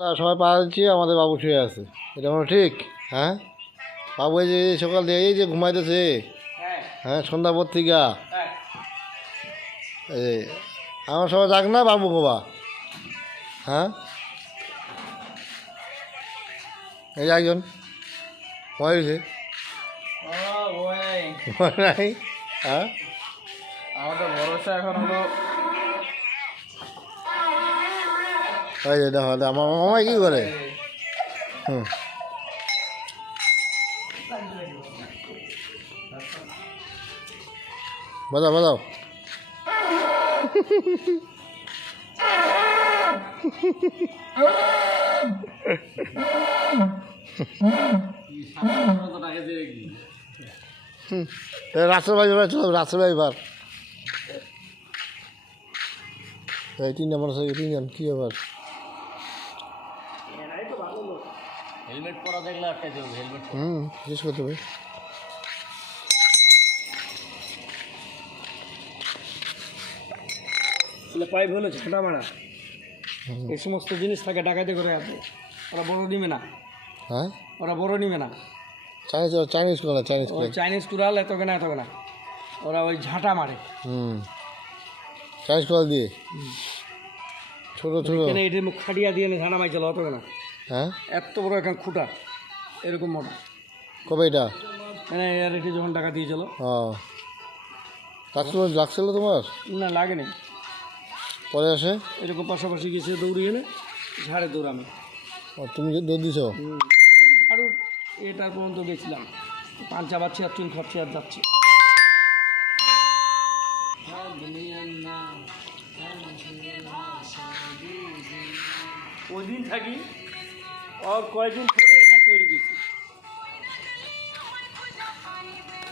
সবাই পা দিচ্ছি আমাদের বাবু শুয়ে আছে। এটা মনে ঠিক? হ্যাঁ? বাবু এই যে সকাল দিয়ে এই যে ঘুমাইতেছে। হ্যাঁ সন্ধ্যা পত্রিকা এই আমার সবাই যাক না বাবু গোবা। হ্যাঁ? এই একজন। ভয় হয়েছে। ভয় নাই? হ্যাঁ? আমাদের ভরসা এখন হলো ওই যে দেখো আমার মামাই কি করে? বাজাও বাজাও। রাস্তার বাড়ি এবার চলো বাড়ি এবার। এই তিন নম্বর আছে তিনজন, কী ব্যাপার? হেলমেট পরা দেখলে হেলমেট হুম জিজ্ঞেস করতে হবে। পাইপ হলো ঝাঁটা মারা। এই সমস্ত জিনিস থাকে ডাকাতি করে আছে। ওরা বড় নিবে না। হ্যাঁ? ওরা বড় নিবে না। চাইনিজ চাইনিজ করে চাইনিজ করে। চাইনিজ কুড়াল এত কেনা এত কেনা। ওরা ওই ঝাঁটা মারে। হুম। চাইনিজ করে দিয়ে? ছোটো ছোটো। এটির খাটিয়া দিয়ে নি ঝাঁটা মাইছিল অত কেনা। হ্যাঁ? এত বড় এখন খুঁটা। এরকম মোটা। কবে এটা? মানে এর এটি যখন টাকা দিয়েছিল। ও। লাগছিল লাগছিল তোমার? না লাগেনি। পরে আসে? এরকম পাশাপাশি গেছে দৌড়িয়ে এনে ঝাড়ে দৌড়ামি ও তুমি যে দৌড় দিছ? হুম। ঝাড়ু এটার পর্যন্ত গেছিলাম। পান চাবাচ্ছি আর চুন খাচ্ছি আর যাচ্ছি। ওই দিন থাকি আর কয়েকজন পরে এখানে তৈরি করছি